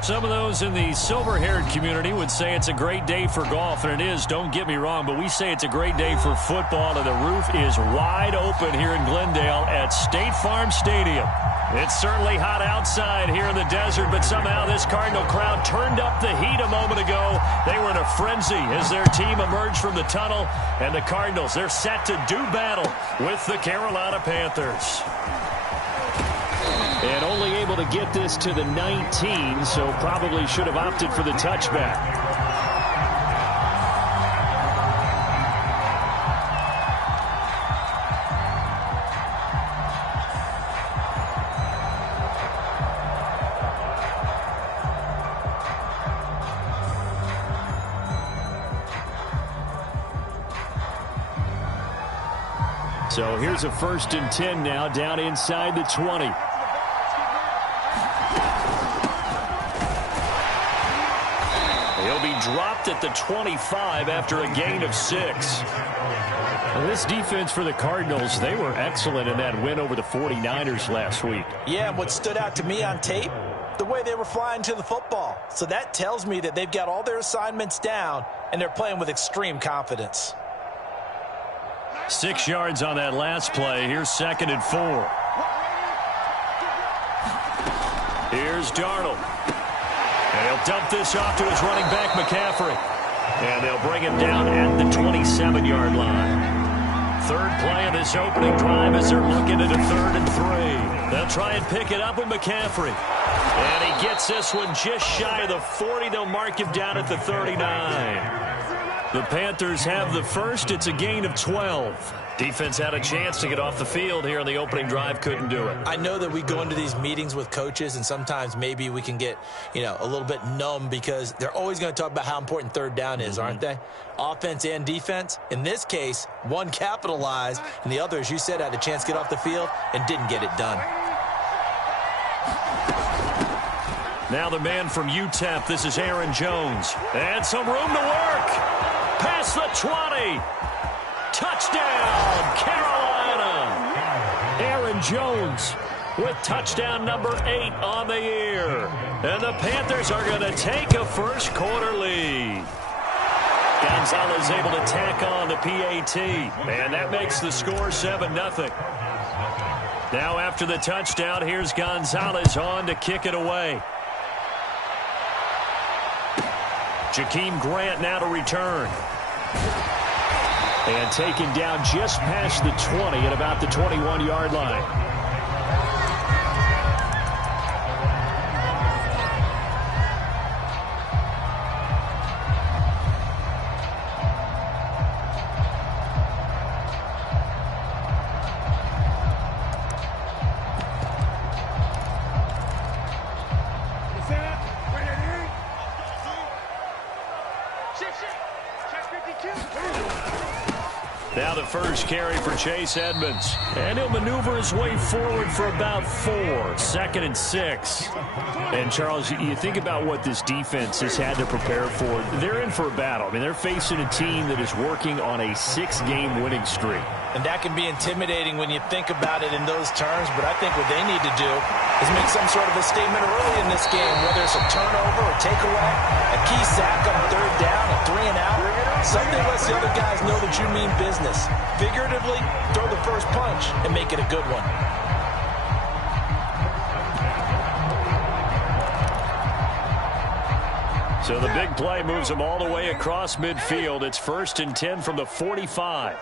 Some of those in the silver-haired community would say it's a great day for golf, and it is, don't get me wrong, but we say it's a great day for football, and the roof is wide open here in Glendale at State Farm Stadium. It's certainly hot outside here in the desert, but somehow this Cardinal crowd turned up the heat a moment ago. They were in a frenzy as their team emerged from the tunnel, and the Cardinals, they're set to do battle with the Carolina Panthers. And only able to get this to the 19, so probably should have opted for the touchback. So here's a 1st and 10 now, down inside the 20. He'll be dropped at the 25 after a gain of 6. Well, this defense for the Cardinals, they were excellent in that win over the 49ers last week. Yeah, and what stood out to me on tape, the way they were flying to the football. So that tells me that they've got all their assignments down, and they're playing with extreme confidence. 6 yards on that last play. Here's 2nd and 4. Here's Darnold. And he'll dump this off to his running back, McCaffrey. And they'll bring him down at the 27-yard line. 3rd play of this opening drive as they're looking at a 3rd and 3. They'll try and pick it up with McCaffrey. And he gets this one just shy of the 40. They'll mark him down at the 39. The Panthers have the first. It's a gain of 12. Defense had a chance to get off the field here on the opening drive. Couldn't do it. I know that we go into these meetings with coaches, and sometimes maybe we can get, a little bit numb because they're always going to talk about how important 3rd down is, aren't they? Offense and defense. In this case, one capitalized, and the other, as you said, had a chance to get off the field and didn't get it done. Now the man from UTEP. This is Aaron Jones. And some room to work. Past the 20. Touchdown, Carolina. Aaron Jones with touchdown number 8 on the year. And the Panthers are going to take a first-quarter lead. Gonzalez able to tack on the PAT. And that makes the score 7-0. Now after the touchdown, here's Gonzalez on to kick it away. Jakeem Grant now to return. And taken down just past the 20 at about the 21-yard line. Now the first carry for Chase Edmonds. And he'll maneuver his way forward for about 4. 2nd and 6. And, Charles, you think about what this defense has had to prepare for. They're in for a battle. I mean, they're facing a team that is working on a 6-game winning streak. And that can be intimidating when you think about it in those terms. But I think what they need to do is make some sort of a statement early in this game, whether it's a turnover or takeaway, a key sack on 3rd down, a 3-and-out. Something lets the other guys know that you mean business. Figuratively, throw the first punch and make it a good one. So the big play moves them all the way across midfield. It's 1st and 10 from the 45.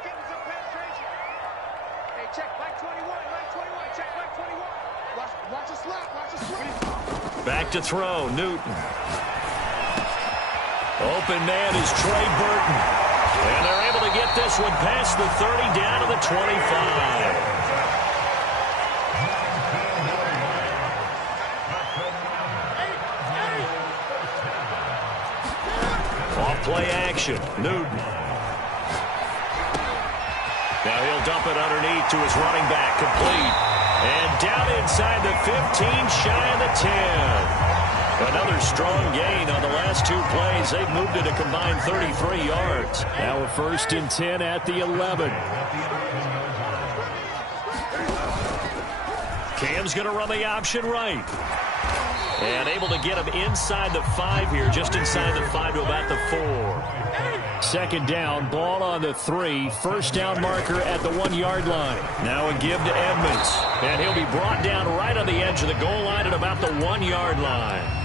Back to throw, Newton. Open man is Trey Burton. And they're able to get this one past the 30 down to the 25. Off-play action, Newton. Now he'll dump it underneath to his running back, complete. And down inside the 15, shy of the 10. Another strong gain on the last 2 plays. They've moved it a combined 33 yards. Now a 1st and 10 at the 11. Cam's going to run the option right. And able to get him inside the 5 here, just inside the 5 to about the 4. Second down, ball on the 3. First down marker at the 1-yard line. Now a give to Edmonds. And he'll be brought down right on the edge of the goal line at about the 1-yard line.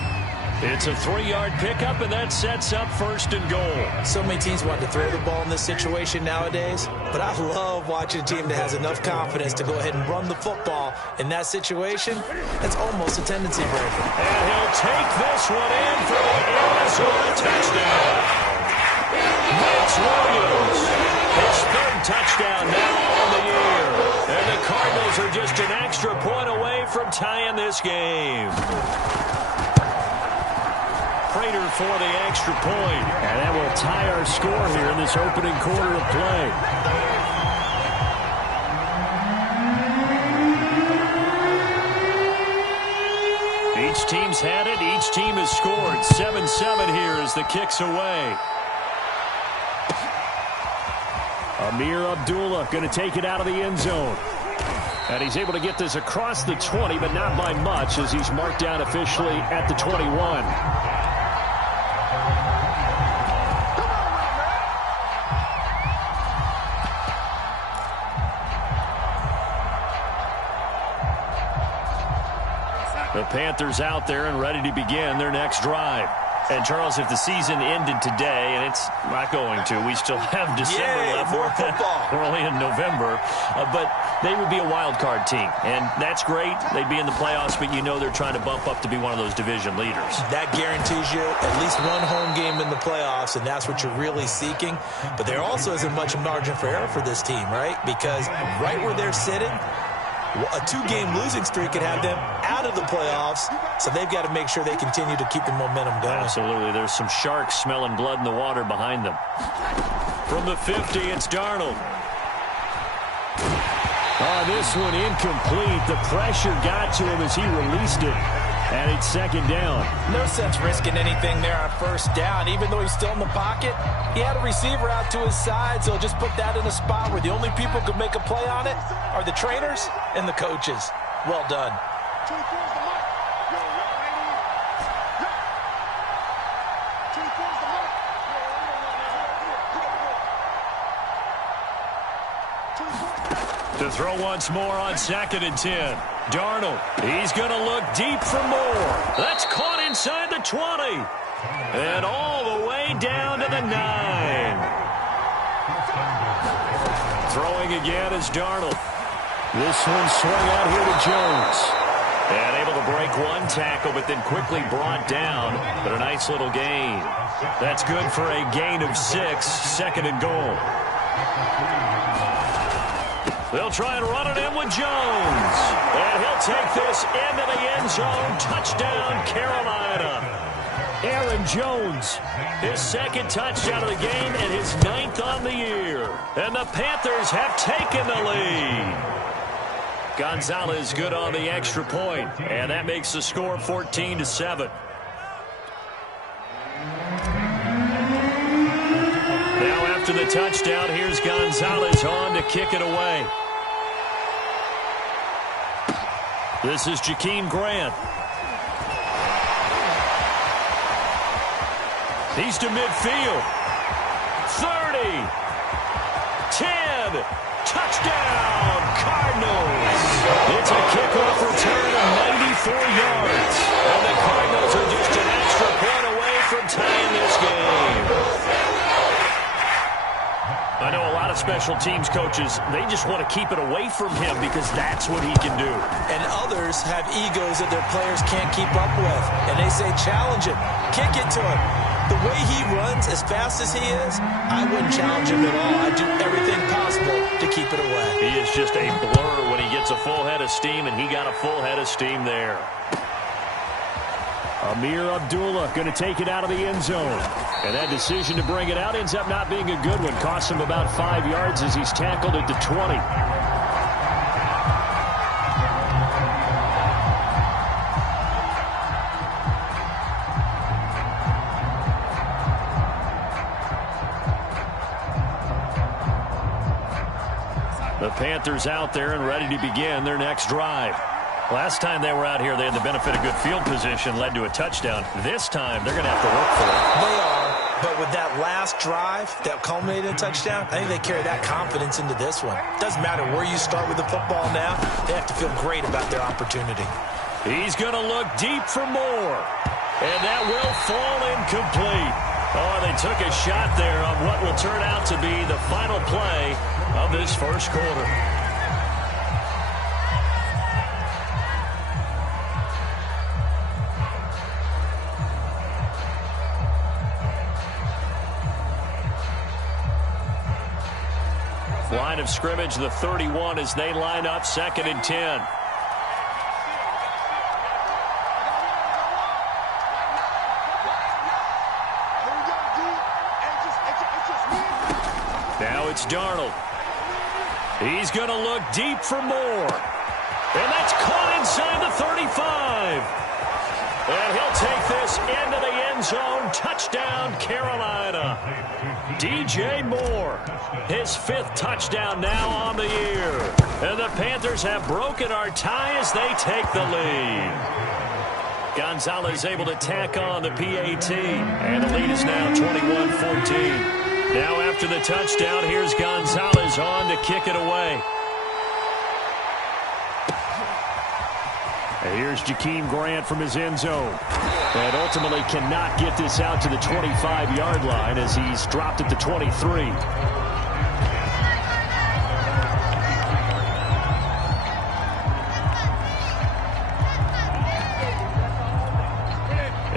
It's a 3-yard pickup, and that sets up first and goal. So many teams want to throw the ball in this situation nowadays, but I love watching a team that has enough confidence to go ahead and run the football. In that situation, that's almost a tendency breaker. And he'll take this one in for the Arizona touchdown. Vince Williams, his 3rd touchdown now on the year. And the Cardinals are just an extra point away from tying this game. Prater for the extra point. And that will tie our score here in this opening quarter of play. Each team's had it. Each team has scored. 7-7 here as the kick's away. Amir Abdullah going to take it out of the end zone. And he's able to get this across the 20, but not by much as he's marked down officially at the 21. The Panthers out there and ready to begin their next drive. And, Charles, if the season ended today, and it's not going to, we still have December left. More football. We're only in November. But they would be a wild card team. And that's great. They'd be in the playoffs, but you know they're trying to bump up to be one of those division leaders. That guarantees you at least one home game in the playoffs, and that's what you're really seeking. But there also isn't much margin for error for this team, right? Because right where they're sitting, a 2-game losing streak could have them out of the playoffs, so they've got to make sure they continue to keep the momentum going. Absolutely. There's some sharks smelling blood in the water behind them. From the 50, it's Darnold. This one incomplete. The pressure got to him as he released it. And it's second down. No sense risking anything there on first down. Even though he's still in the pocket, he had a receiver out to his side, so just put that in a spot where the only people who could make a play on it are the trainers and the coaches. Well done. To throw once more on 2nd and 10. Darnold, he's going to look deep for more. That's caught inside the 20. And all the way down to the 9. Throwing again is Darnold. This one swung out here to Jones. And able to break one tackle, but then quickly brought down. But a nice little gain. That's good for a gain of 6. 2nd and goal. They'll try and run it in with Jones. And he'll take this into the end zone. Touchdown, Carolina. Aaron Jones, his 2nd touchdown of the game and his 9th on the year. And the Panthers have taken the lead. Gonzalez good on the extra point. And that makes the score 14-7. Now after the touchdown, here's Gonzalez on to kick it away. This is Jakeem Grant. He's to midfield. 30. 10. Touchdown, Cardinals. It's a kickoff return of 94 yards. And the Cardinals are just an extra point away from tying this game. I know a lot of special teams coaches, they just want to keep it away from him because that's what he can do. And others have egos that their players can't keep up with. And they say, challenge him. Kick it to him. The way he runs, as fast as he is, I wouldn't challenge him at all. I'd do everything possible to keep it away. He is just a blur when he gets a full head of steam, and he got a full head of steam there. Amir Abdullah going to take it out of the end zone. And that decision to bring it out ends up not being a good one. Costs him about 5 yards as he's tackled at the 20. The Panthers out there and ready to begin their next drive. Last time they were out here, they had the benefit of good field position, led to a touchdown. This time, they're going to have to work for it. They are, but with that last drive that culminated in a touchdown, I think they carry that confidence into this one. Doesn't matter where you start with the football now, they have to feel great about their opportunity. He's going to look deep for more, and that will fall incomplete. Oh, they took a shot there on what will turn out to be the final play of this first quarter. Line of scrimmage, the 31, as they line up 2nd and 10. Now it's Darnold. He's going to look deep for more. And that's caught inside the 35. And he'll take this into the end zone. Touchdown, Carolina. DJ Moore, his 5th touchdown now on the year. And the Panthers have broken our tie as they take the lead. Gonzalez able to tack on the PAT. And the lead is now 21-14. Now after the touchdown, here's Gonzalez on to kick it away. And here's Jakeem Grant from his end zone. And ultimately cannot get this out to the 25-yard line as he's dropped at the 23.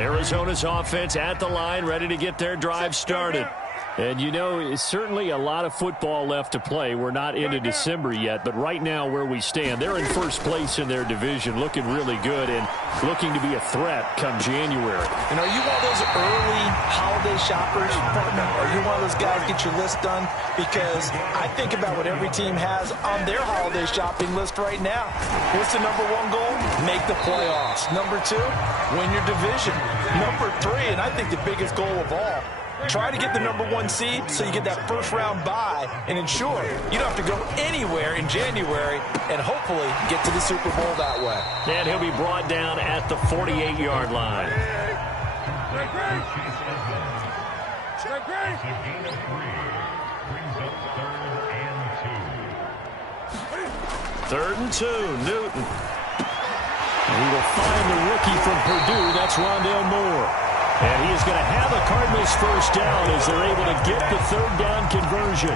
Arizona's offense at the line, ready to get their drive started. And, you know, it's certainly a lot of football left to play. We're not into December yet, but right now where we stand, they're in first place in their division, looking really good and looking to be a threat come January. And are you one of those early holiday shoppers, partner? Are you one of those guys get your list done? Because I think about what every team has on their holiday shopping list right now. What's the number 1 goal? Make the playoffs. Number 2, win your division. Number 3, and I think the biggest goal of all, try to get the number 1 seed so you get that first-round bye and ensure you don't have to go anywhere in January and hopefully get to the Super Bowl that way. And he'll be brought down at the 48-yard line. 3rd and 2, Newton. And he will find the rookie from Purdue. That's Rondale Moore. And he is going to have the Cardinals first down as they're able to get the 3rd down conversion.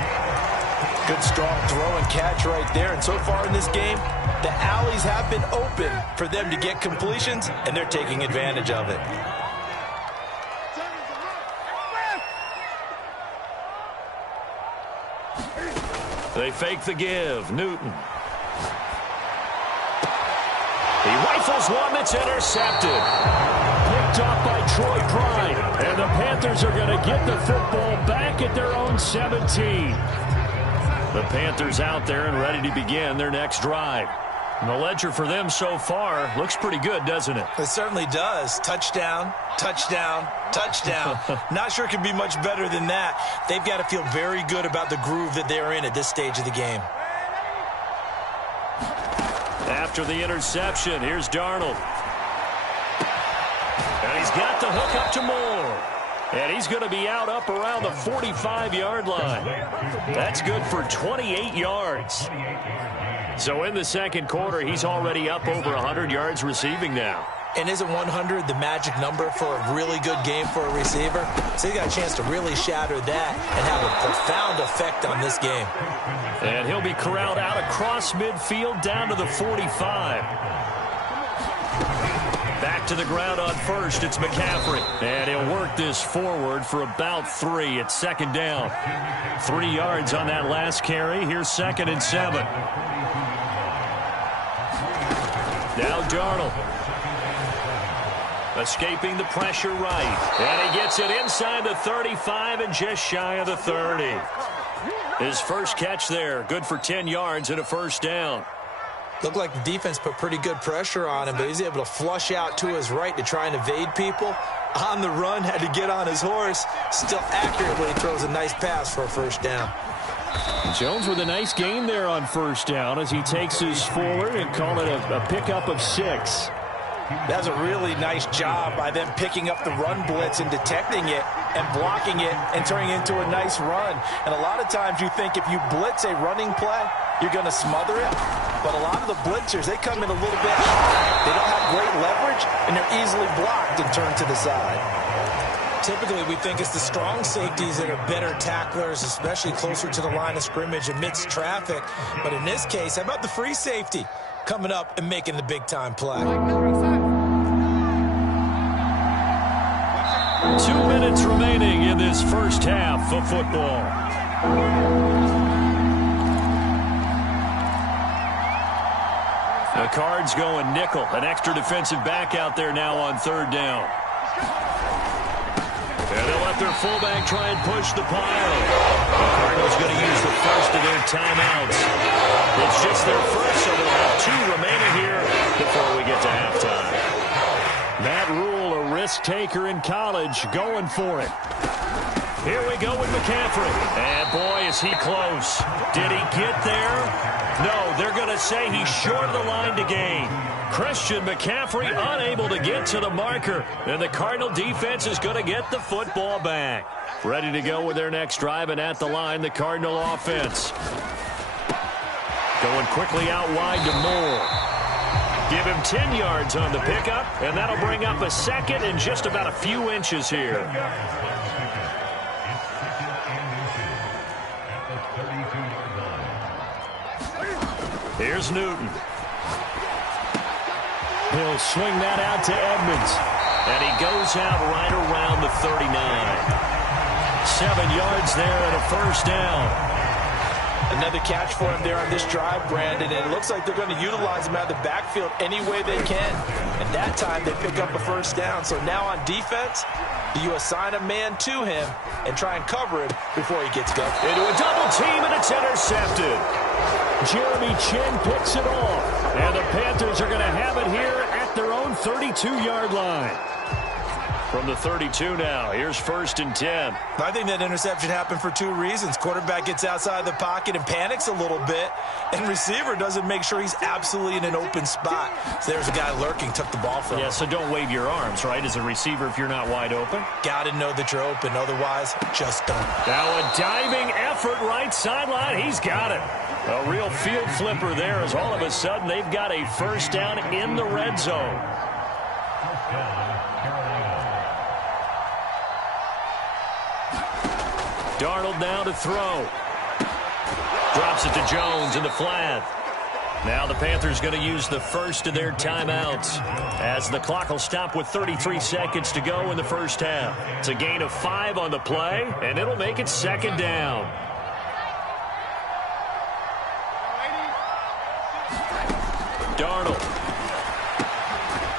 Good strong throw and catch right there. And so far in this game, the alleys have been open for them to get completions, and they're taking advantage of it. They fake the give. Newton. He rifles one that's intercepted. Picked off by Troy Pride. And the Panthers are going to get the football back at their own 17. The Panthers out there and ready to begin their next drive. And the ledger for them so far looks pretty good, doesn't it? It certainly does. Touchdown, touchdown, touchdown. Not sure it can be much better than that. They've got to feel very good about the groove that they're in at this stage of the game. After the interception, here's Darnold. And he's got the hook up to Moore. And he's going to be out up around the 45-yard line. That's good for 28 yards. So in the second quarter, he's already up over 100 yards receiving now. And isn't 100 the magic number for a really good game for a receiver? So he got a chance to really shatter that and have a profound effect on this game. And he'll be corralled out across midfield down to the 45. Back to the ground on first, it's McCaffrey. And he'll work this forward for about 3. It's second down. 3 yards on that last carry. Here's 2nd and 7. Now Darnold. Escaping the pressure right. And he gets it inside the 35 and just shy of the 30. His first catch there, good for 10 yards and a first down. Looked like the defense put pretty good pressure on him, but he's able to flush out to his right to try and evade people. On the run, had to get on his horse. Still accurately throws a nice pass for a first down. Jones with a nice gain there on first down as he takes us forward and call it a pickup of 6. That's a really nice job by them picking up the run blitz and detecting it and blocking it and turning it into a nice run. And a lot of times you think if you blitz a running play, you're going to smother it. But a lot of the blitzers, they come in a little bit high. They don't have great leverage, and they're easily blocked and turned to the side. Typically, we think it's the strong safeties that are better tacklers, especially closer to the line of scrimmage amidst traffic. But in this case, how about the free safety coming up and making the big-time play? 2 minutes remaining in this first half of football. The Cards going nickel. An extra defensive back out there now on third down. And they'll let their fullback try and push the pile. The Cardinals going to use the first of their timeouts. It's just their first, so they'll have 2 remaining here before we get to halftime. Matt Rule, a risk taker in college, going for it. Here we go with McCaffrey. And boy, is he close. Did he get there? No, they're going to say he's short of the line to gain. Christian McCaffrey unable to get to the marker. And the Cardinal defense is going to get the football back. Ready to go with their next drive, and at the line, the Cardinal offense. Going quickly out wide to Moore. Give him 10 yards on the pickup, and that'll bring up a second and just about a few inches here. Here's Newton. He'll swing that out to Edmonds. And he goes out right around the 39. 7 yards there and a first down. Another catch for him there on this drive, Brandon, and it looks like they're going to utilize him out of the backfield any way they can. And that time they pick up a first down. So now on defense, do you assign a man to him and try and cover him before he gets going? Into a double team, and it's intercepted. Jeremy Chinn picks it off. And the Panthers are going to have it here at their own 32-yard line. From the 32 now, here's 1st and 10. I think that interception happened for 2 reasons. Quarterback gets outside the pocket and panics a little bit, and receiver doesn't make sure he's absolutely in an open spot. So there's a guy lurking, took the ball from him. Yeah, so don't wave your arms, right, as a receiver if you're not wide open. Got to know that you're open, otherwise, just don't. Now a diving effort right sideline. He's got it. A real field flipper there as all of a sudden they've got a first down in the red zone. Darnold now to throw. Drops it to Jones in the flat. Now the Panthers going to use the first of their timeouts as the clock will stop with 33 seconds to go in the first half. It's a gain of 5 on the play, and it'll make it 2nd down. Darnold.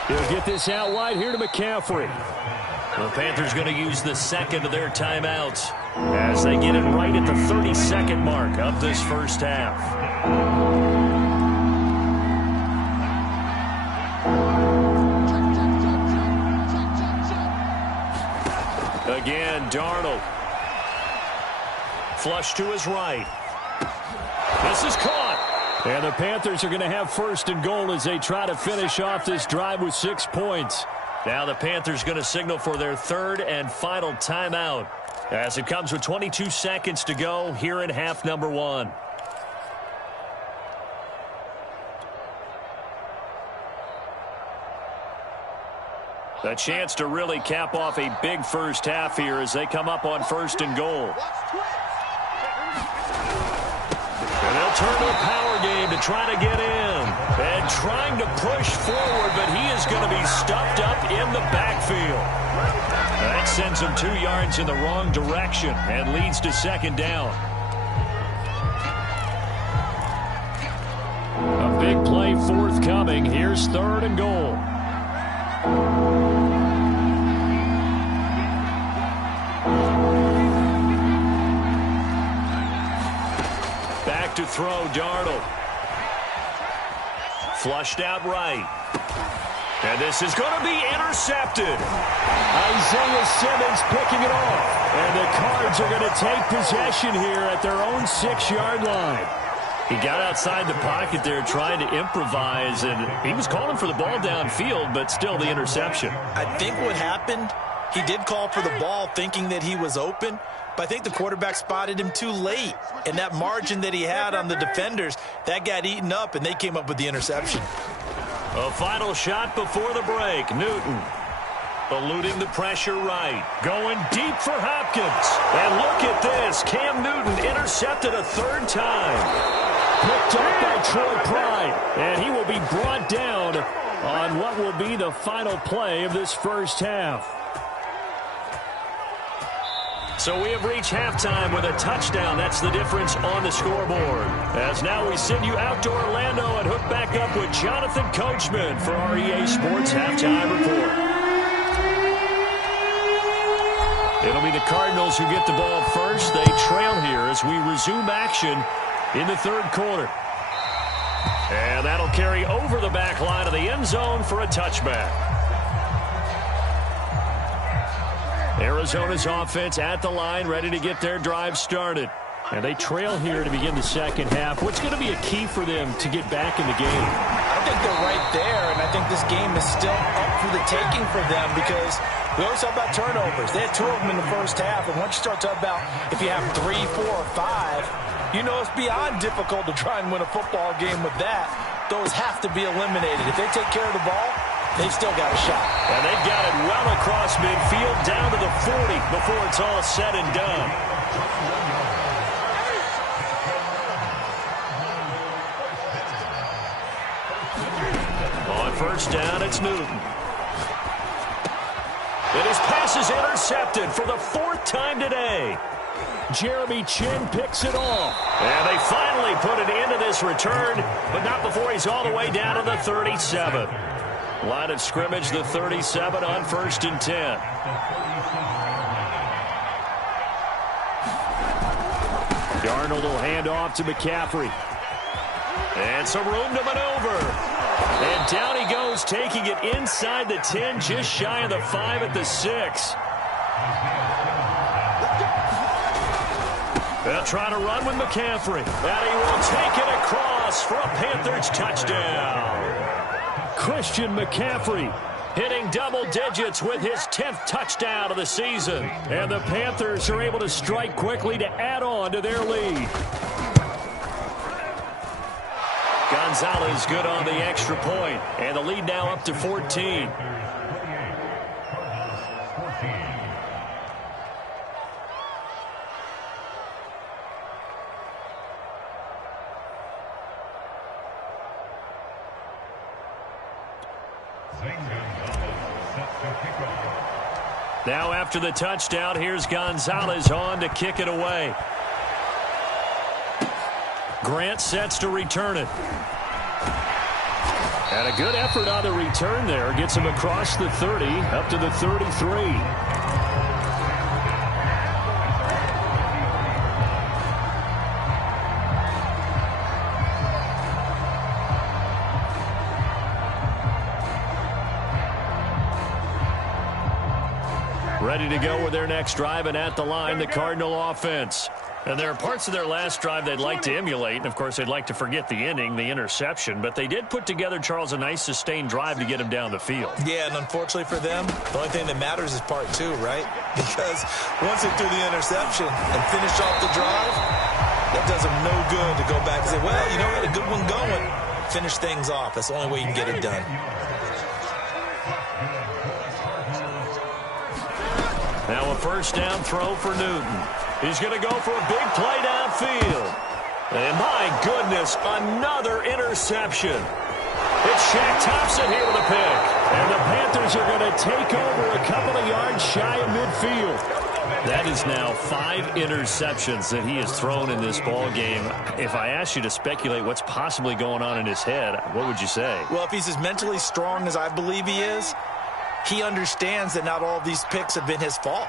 He'll get this out wide here to McCaffrey. The Panthers going to use the second of their timeouts as they get it right at the 30-second mark of this first half. Again, Darnold. Flush to his right. This is caught. And the Panthers are going to have 1st and goal as they try to finish off this drive with 6 points. Now the Panthers going to signal for their 3rd and final timeout as it comes with 22 seconds to go here in half number 1. A chance to really cap off a big first half here as they come up on 1st and goal. And they'll turn to a power game to try to get in. And trying to push forward, but he is going to be stuffed up in the backfield. That sends him 2 yards in the wrong direction and leads to 2nd down. A big play forthcoming. Here's 3rd and goal. Back to throw, Darnold. Flushed out right. And this is going to be intercepted. Isaiah Simmons picking it off. And the Cards are going to take possession here at their own 6-yard line. He got outside the pocket there trying to improvise, and he was calling for the ball downfield, but still the interception. I think what happened, he did call for the ball thinking that he was open, but I think the quarterback spotted him too late. And that margin that he had on the defenders, that got eaten up, and they came up with the interception. A final shot before the break. Newton eluding the pressure right. Going deep for Hopkins. And look at this. Cam Newton intercepted a third time. Picked up by Troy Pride. And he will be brought down on what will be the final play of this first half. So we have reached halftime with a touchdown. That's the difference on the scoreboard. As now we send you out to Orlando and hook back up with Jonathan Coachman for our EA Sports Halftime Report. It'll be the Cardinals who get the ball first. They trail here as we resume action in the third quarter. And that'll carry over the back line of the end zone for a touchback. Arizona's offense at the line, ready to get their drive started. And they trail here to begin the second half. What's going to be a key for them to get back in the game? I think they're right there, and I think this game is still up for the taking for them because we always talk about turnovers. They had 2 of them in the first half, and once you start talking about if you have 3, 4, or 5, you know it's beyond difficult to try and win a football game with that. Those have to be eliminated. If they take care of the ball, they've still got a shot. And they've got it well across midfield down to the 40 before it's all said and done. On first down, it's Newton. And his pass is intercepted for the 4th time today. Jeremy Chin picks it off. And they finally put it into this return, but not before he's all the way down to the 37. Line of scrimmage, the 37 on 1st and 10. Darnold will hand off to McCaffrey. And some room to maneuver. And down he goes, taking it inside the 10, just shy of the 5 at the 6. They'll try to run with McCaffrey. And he will take it across for a Panthers touchdown. Christian McCaffrey hitting double digits with his 10th touchdown of the season. And the Panthers are able to strike quickly to add on to their lead. Gonzalez good on the extra point, and the lead now up to 14. Now after the touchdown, here's Gonzalez on to kick it away. Grant sets to return it. And a good effort on the return there. Gets him across the 30, up to the 33. Ready to go with their next drive, and at the line, the Cardinal offense. And there are parts of their last drive they'd like to emulate. And, of course, they'd like to forget the ending, the interception. But they did put together, Charles, a nice sustained drive to get him down the field. Yeah, and unfortunately for them, the only thing that matters is part 2, right? Because once they threw the interception and finished off the drive, that does them no good to go back and say, well, you know, we had a good one going. Finish things off. That's the only way you can get it done. Now a first down throw for Newton. He's going to go for a big play downfield. And my goodness, another interception. It's Shaq Thompson here with a pick. And the Panthers are going to take over a couple of yards shy of midfield. That is now 5 interceptions that he has thrown in this ball game. If I asked you to speculate what's possibly going on in his head, what would you say? Well, if he's as mentally strong as I believe he is, he understands that not all of these picks have been his fault.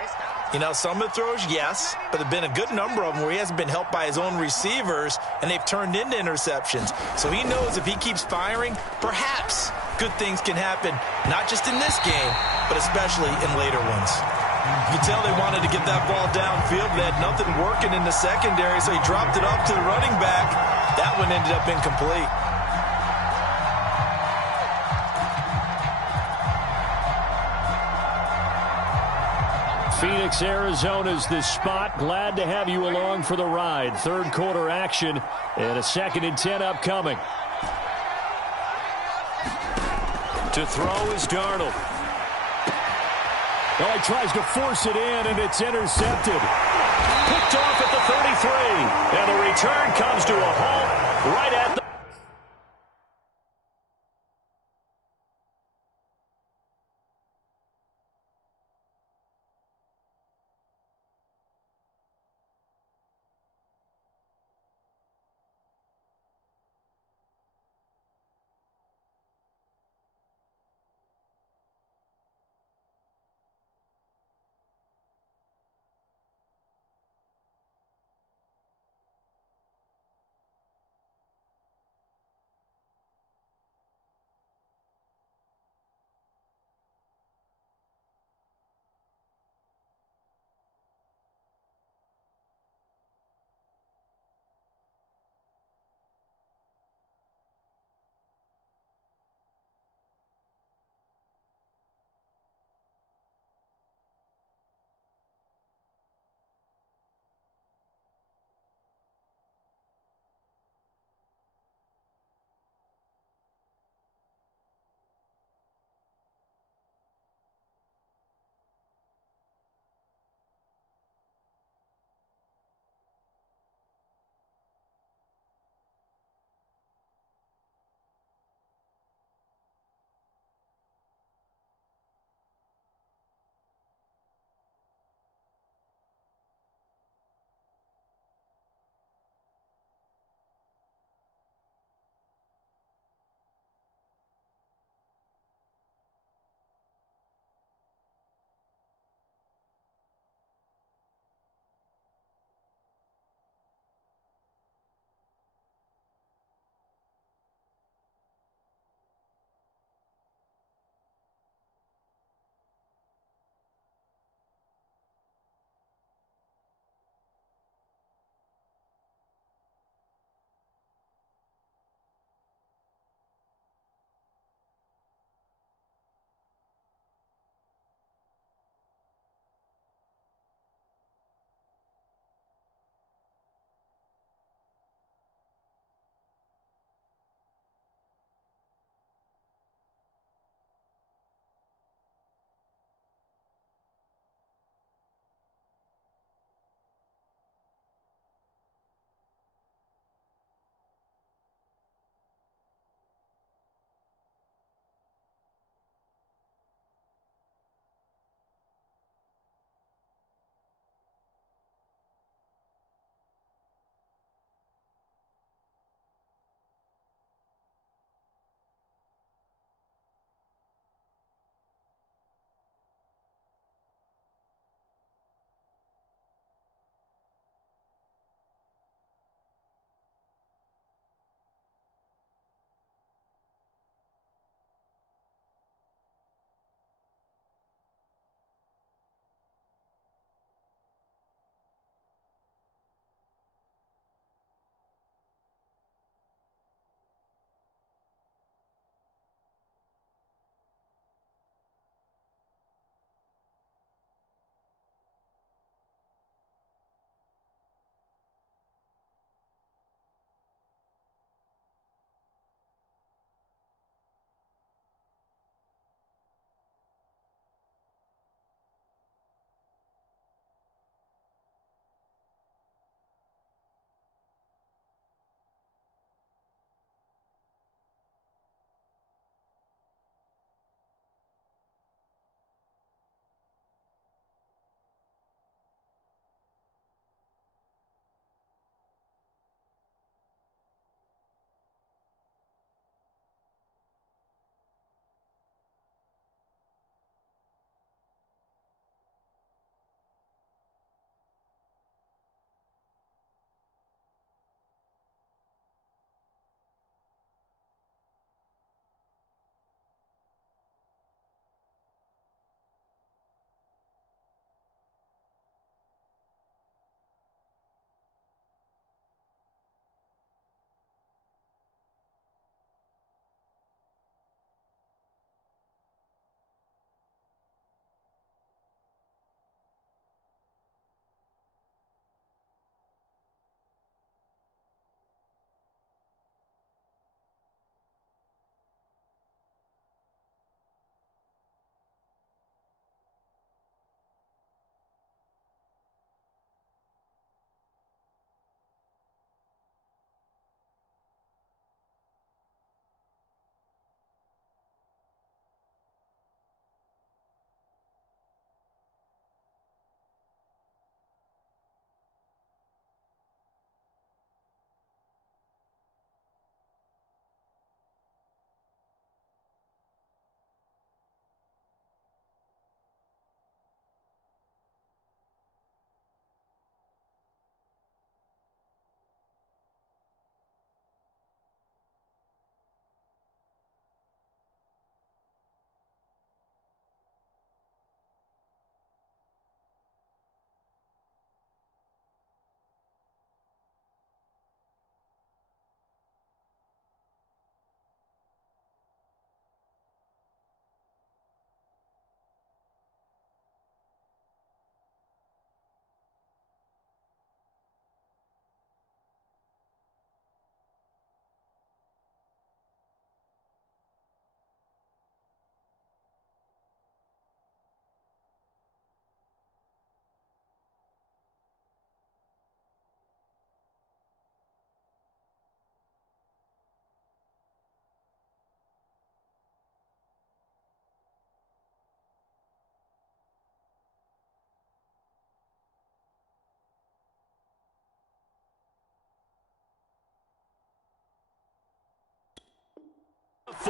You know, some of the throws, yes, but there have been a good number of them where he hasn't been helped by his own receivers, and they've turned into interceptions. So he knows if he keeps firing, perhaps good things can happen, not just in this game, but especially in later ones. You can tell they wanted to get that ball downfield, but they had nothing working in the secondary, so he dropped it off to the running back. That one ended up incomplete. Phoenix, Arizona's this spot. Glad to have you along for the ride. Third quarter action and a 2nd and 10 upcoming. To throw is Darnold. Oh, he tries to force it in, and it's intercepted. Picked off at the 33. And the return comes to a halt right at the...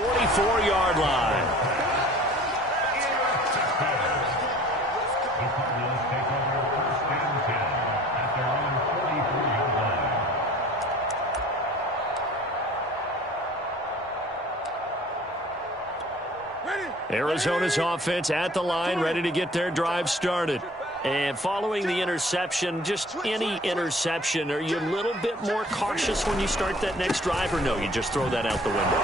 44-yard line. Arizona's offense at the line, ready to get their drive started. And following the interception, just any interception, are you a little bit more cautious when you start that next drive, or no, you just throw that out the window?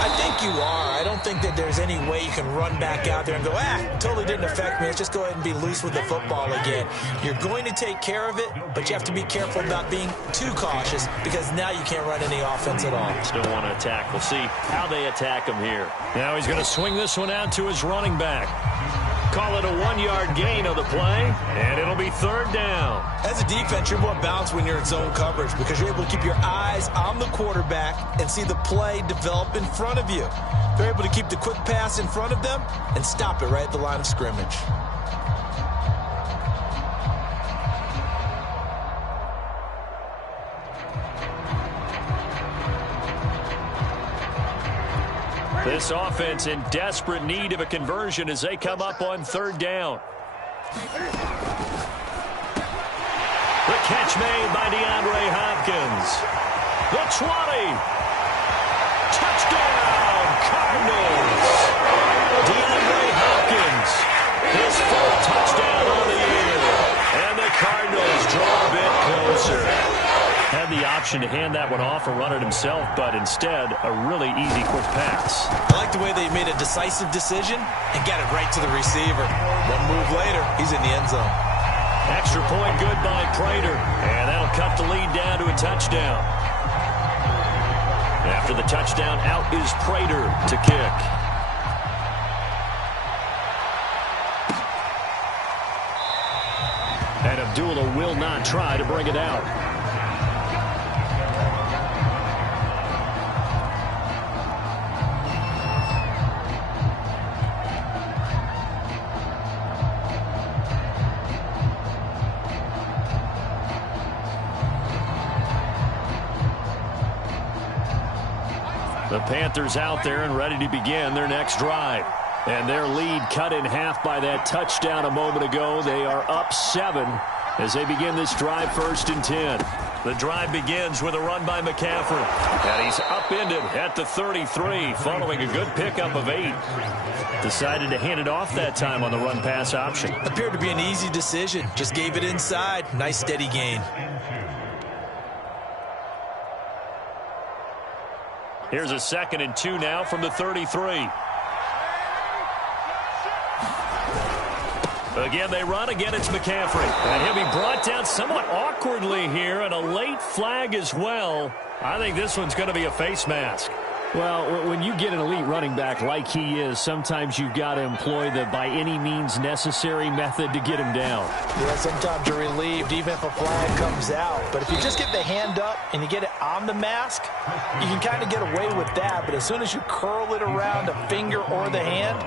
I think you are. I don't think that there's any way you can run back out there and go, totally didn't affect me. Let's just go ahead and be loose with the football again. You're going to take care of it, but you have to be careful about being too cautious because now you can't run any offense at all. Still want to attack. We'll see how they attack him here. Now he's going to swing this one out to his running back. Call it a 1-yard gain of the play, and it'll be third down. As a defense, you're more balanced when you're in zone coverage because you're able to keep your eyes on the quarterback and see the play develop in front of you. They're able to keep the quick pass in front of them and stop it right at the line of scrimmage. This offense in desperate need of a conversion as they come up on third down. The catch made by DeAndre Hopkins. The 20. Touchdown, Cardinals. DeAndre Hopkins, his fourth touchdown on the year. And the Cardinals draw a bit closer. Had the option to hand that one off or run it himself, but instead, a really easy, quick pass. I like the way they made a decisive decision and got it right to the receiver. One move later, he's in the end zone. Extra point good by Prater, and that'll cut the lead down to a touchdown. After the touchdown, out is Prater to kick. And Abdullah will not try to bring it out. The Panthers out there and ready to begin their next drive. And their lead cut in half by that touchdown a moment ago. They are up 7 as they begin this drive, 1st and 10. The drive begins with a run by McCaffrey. And he's upended at the 33 following a good pickup of 8. Decided to hand it off that time on the run-pass option. Appeared to be an easy decision. Just gave it inside. Nice steady gain. Here's a 2nd and 2 now from the 33. Again, they run. Again, it's McCaffrey. And he'll be brought down somewhat awkwardly here, and a late flag as well. I think this one's going to be a face mask. Well, when you get an elite running back like he is, sometimes you've got to employ the by any means necessary method to get him down. Yeah, sometimes you're relieved even if a flag comes out. But if you just get the hand up and you get it on the mask, you can kind of get away with that. But as soon as you curl it around a finger or the hand,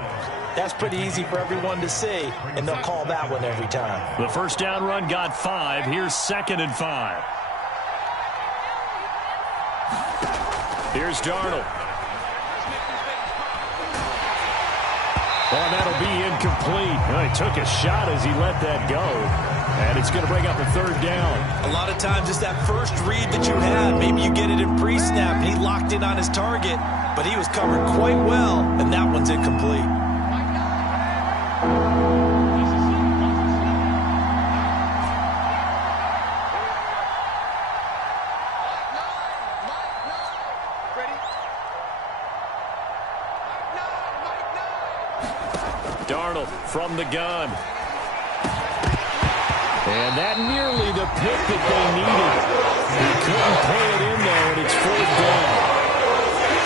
that's pretty easy for everyone to see, and they'll call that one every time. The first down run got 5. Here's 2nd and 5. Here's Darnold. Oh, that'll be incomplete. Well, he took a shot as he let that go. And it's going to bring up a 3rd down. A lot of times it's that first read that you have. Maybe you get it in pre-snap, and he locked in on his target, but he was covered quite well, and that one's incomplete. Darnold from the gun. And that nearly the pick that they needed. He couldn't pay it in, though, and it's 4th down.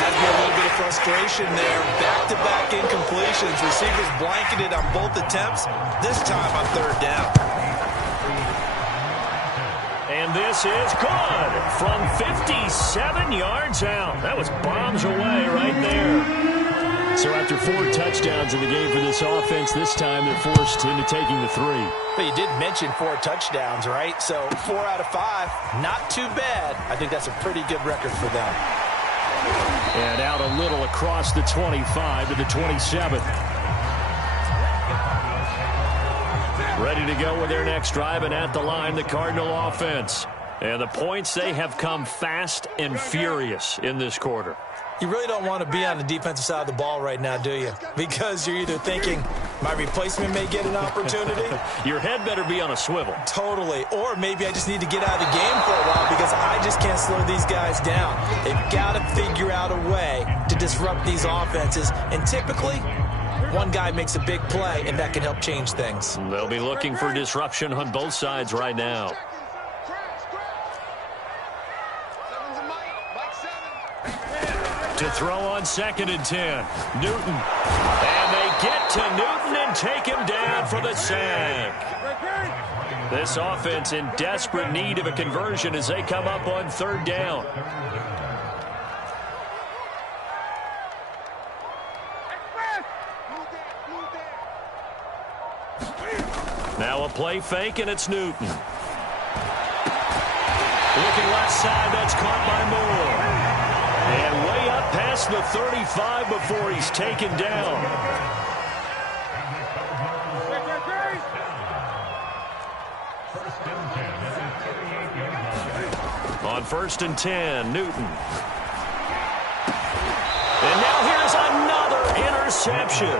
Had to be a little bit of frustration there. Back-to-back incompletions. Receivers blanketed on both attempts, this time on 3rd down. And this is good from 57 yards out. That was bombs away right there. So after 4 touchdowns in the game for this offense, this time they're forced into taking the 3. But you did mention 4 touchdowns, right? So 4 out of 5, not too bad. I think that's a pretty good record for them. And out a little across the 25 to the 27. Ready to go with their next drive, and at the line, the Cardinal offense. And the points, they have come fast and furious in this quarter. You really don't want to be on the defensive side of the ball right now, do you? Because you're either thinking, my replacement may get an opportunity. Your head better be on a swivel. Totally. Or maybe I just need to get out of the game for a while because I just can't slow these guys down. They've got to figure out a way to disrupt these offenses. And typically, one guy makes a big play, and that can help change things. They'll be looking for disruption on both sides right now. To throw on 2nd and 10. Newton. And they get to Newton and take him down for the sack. This offense in desperate need of a conversion as they come up on 3rd down. Now a play fake, and it's Newton. Looking left side, that's caught by Moore. And way up past the 35 before he's taken down. On 1st and 10, Newton. And now here's another interception.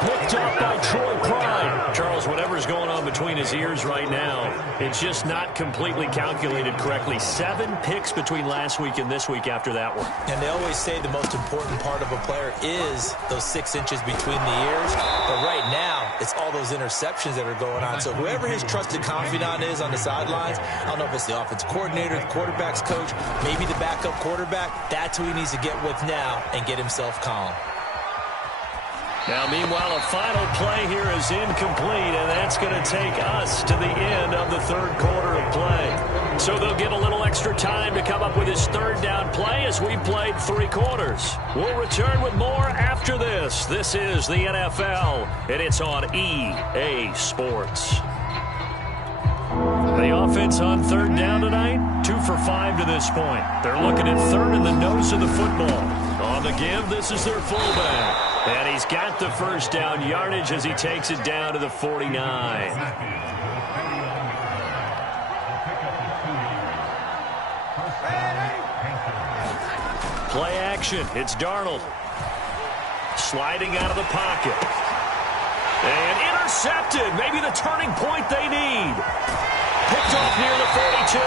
Picked up by Troy Pride. Charles, whatever's going on between his ears right now, it's just not completely calculated correctly. 7 picks between last week and this week after that one. And they always say the most important part of a player is those 6 inches between the ears. But right now, it's all those interceptions that are going on. So whoever his trusted confidant is on the sidelines, I don't know if it's the offensive coordinator, the quarterback's coach, maybe the backup quarterback, that's who he needs to get with now and get himself calm. Now, meanwhile, a final play here is incomplete, and that's going to take us to the end of the 3rd quarter of play. So they'll get a little extra time to come up with his 3rd down play as we played 3 quarters. We'll return with more after this. This is the NFL, and it's on EA Sports. The offense on 3rd down tonight, 2 for 5 to this point. They're looking at 3rd in the nose of the football. On the give, this is their fullback. And he's got the 1st down yardage as he takes it down to the 49. Play action. It's Darnold. Sliding out of the pocket. And intercepted. Maybe the turning point they need. Picked off near the 42.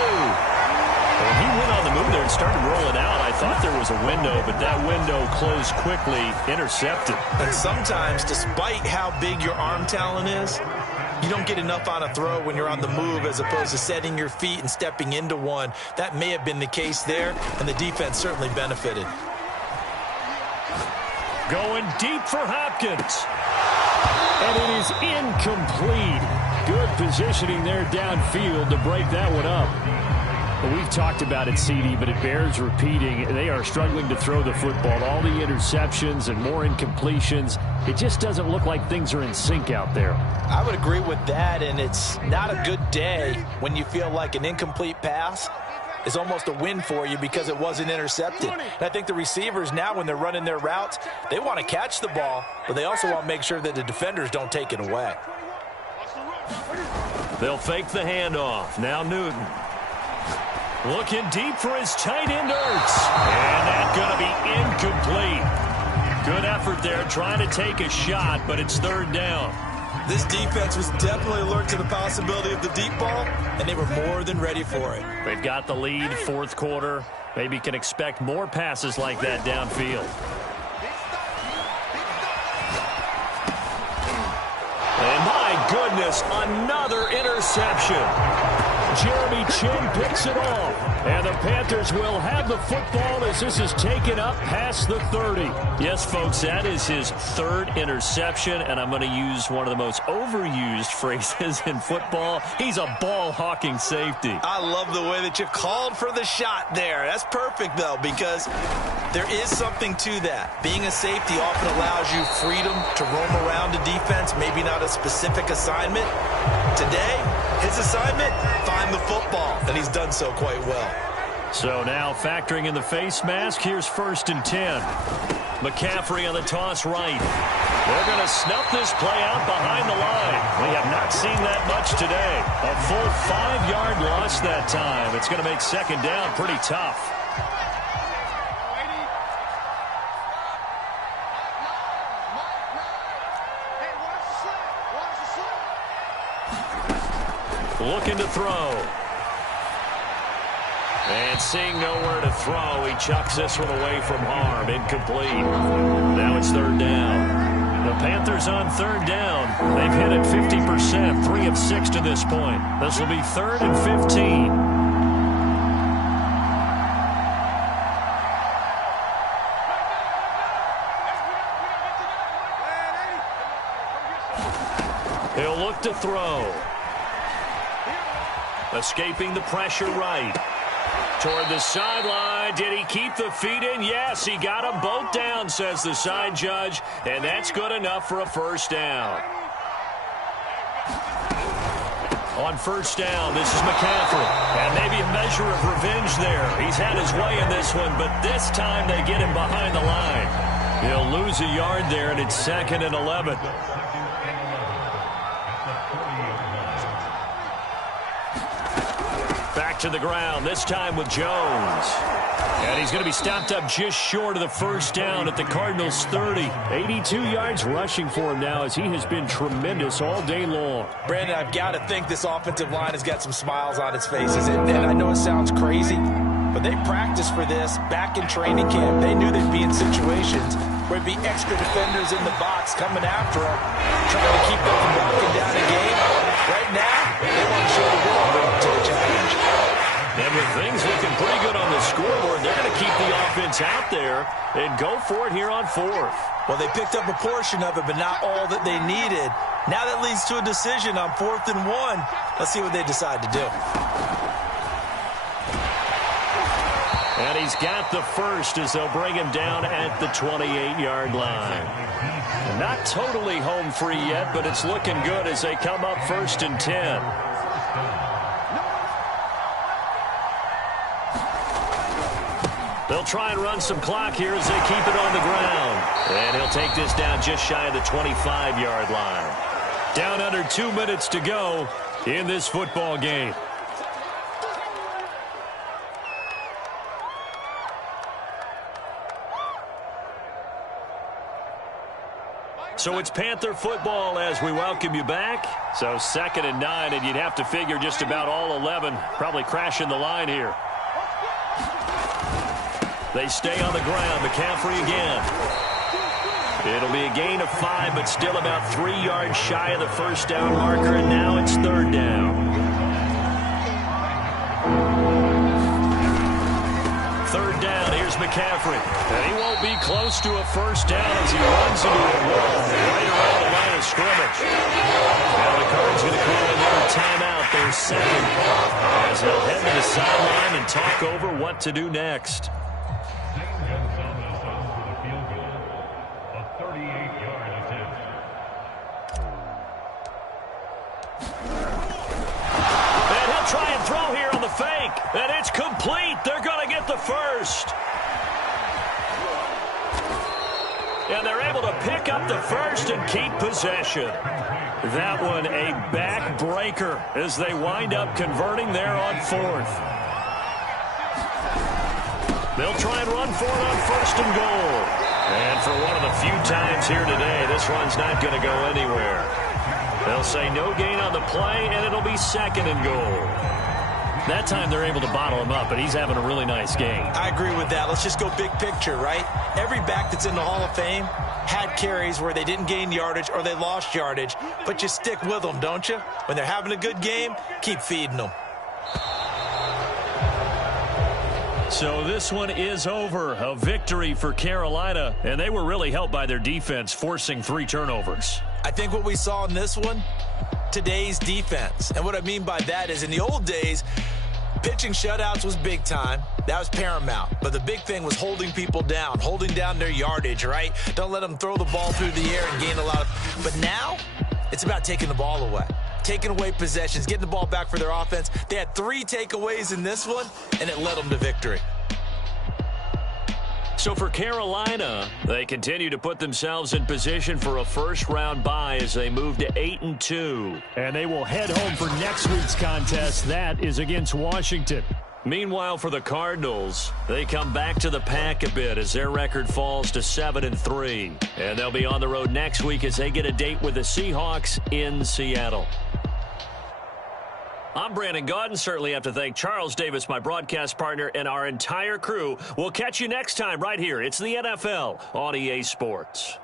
Well, he went on the move there and started rolling out. I thought there was a window, but that window closed quickly, intercepted. And sometimes, despite how big your arm talent is, you don't get enough on a throw when you're on the move as opposed to setting your feet and stepping into one. That may have been the case there, and the defense certainly benefited. Going deep for Hopkins. And it is incomplete. Good positioning there downfield to break that one up. Well, we've talked about it, CD, but it bears repeating. They are struggling to throw the football. All the interceptions and more incompletions. It just doesn't look like things are in sync out there. I would agree with that, and it's not a good day when you feel like an incomplete pass is almost a win for you because it wasn't intercepted. And I think the receivers now, when they're running their routes, they want to catch the ball, but they also want to make sure that the defenders don't take it away. They'll fake the handoff. Now Newton. Looking deep for his tight end, Ertz. And that's going to be incomplete. Good effort there trying to take a shot, but it's 3rd down. This defense was definitely alert to the possibility of the deep ball, and they were more than ready for it. They've got the lead, 4th quarter. Maybe can expect more passes like that downfield. And my goodness, another interception. Jeremy Chinn picks it off. And the Panthers will have the football as this is taken up past the 30. Yes, folks, that is his 3rd interception, and I'm going to use one of the most overused phrases in football. He's a ball-hawking safety. I love the way that you called for the shot there. That's perfect, though, because there is something to that. Being a safety often allows you freedom to roam around the defense, maybe not a specific assignment. Today, his assignment, find the football, and he's done so quite well. So now factoring in the face mask, here's 1st and 10. McCaffrey on the toss right. They're going to snuff this play out behind the line. We have not seen that much today. A full 5-yard loss that time. It's going to make 2nd down pretty tough. Looking to throw. And seeing nowhere to throw, he chucks this one away from harm. Incomplete. Now it's 3rd down. The Panthers on 3rd down. They've hit it 50%, 3 of 6 to this point. This will be 3rd and 15. He'll look to throw. Escaping the pressure right. Toward the sideline. Did he keep the feet in? Yes, he got them both down, says the side judge. And that's good enough for a 1st down. On 1st down, this is McCaffrey. And maybe a measure of revenge there. He's had his way in this one, but this time they get him behind the line. He'll lose a yard there, and it's 2nd and 11. Back to the ground, this time with Jones. And he's going to be stopped up just short of the 1st down at the Cardinals' 30. 82 yards rushing for him now as he has been tremendous all day long. Brandon, I've got to think this offensive line has got some smiles on its faces. And I know it sounds crazy, but they practiced for this back in training camp. They knew they'd be in situations where there'd be extra defenders in the box coming after them, trying to keep them from walking down the game. Right now, they want to show the world they're up to the challenge. And with things looking pretty good on the scoreboard, they're going to keep the offense out there and go for it here on 4th. Well, they picked up a portion of it, but not all that they needed. Now that leads to a decision on 4th and 1. Let's see what they decide to do. And he's got the 1st as they'll bring him down at the 28-yard line. Not totally home free yet, but it's looking good as they come up 1st and 10. They'll try and run some clock here as they keep it on the ground. And he'll take this down just shy of the 25-yard line. Down under 2 minutes to go in this football game. So it's Panther football as we welcome you back. So 2nd and 9, and you'd have to figure just about all 11 probably crashing the line here. They stay on the ground. McCaffrey again. It'll be a gain of 5, but still about 3 yards shy of the 1st down marker, and now it's 3rd down. 3rd down, here's McCaffrey. And he won't be close to a 1st down as he runs into a wall right around the line of scrimmage. Now the Cards going to call another timeout, their 2nd, as they'll head to the sideline and talk over what to do next. Try and throw here on the fake, and it's complete. They're going to get the 1st. And they're able to pick up the 1st and keep possession. That one a backbreaker as they wind up converting there on 4th. They'll try and run for it on 1st and goal. And for one of the few times here today, this run's not going to go anywhere. They'll say no gain on the play, and it'll be 2nd and goal. That time they're able to bottle him up, but he's having a really nice game. I agree with that. Let's just go big picture, right? Every back that's in the Hall of Fame had carries where they didn't gain yardage or they lost yardage, but you stick with them, don't you? When they're having a good game, keep feeding them. So this one is over. A victory for Carolina, and they were really helped by their defense, forcing 3 turnovers. I think what we saw in this one, today's defense. And what I mean by that is in the old days, pitching shutouts was big time. That was paramount. But the big thing was holding people down, holding down their yardage, right? Don't let them throw the ball through the air and gain a lot of... But now, it's about taking the ball away. taking away possessions, getting the ball back for their offense. They had 3 takeaways in this one, and it led them to victory. So for Carolina, they continue to put themselves in position for a first-round bye as they move to 8-2. And they will head home for next week's contest. That is against Washington. Meanwhile, for the Cardinals, they come back to the pack a bit as their record falls to 7-3. And they'll be on the road next week as they get a date with the Seahawks in Seattle. I'm Brandon Gaudin. Certainly have to thank Charles Davis, my broadcast partner, and our entire crew. We'll catch you next time right here. It's the NFL on EA Sports.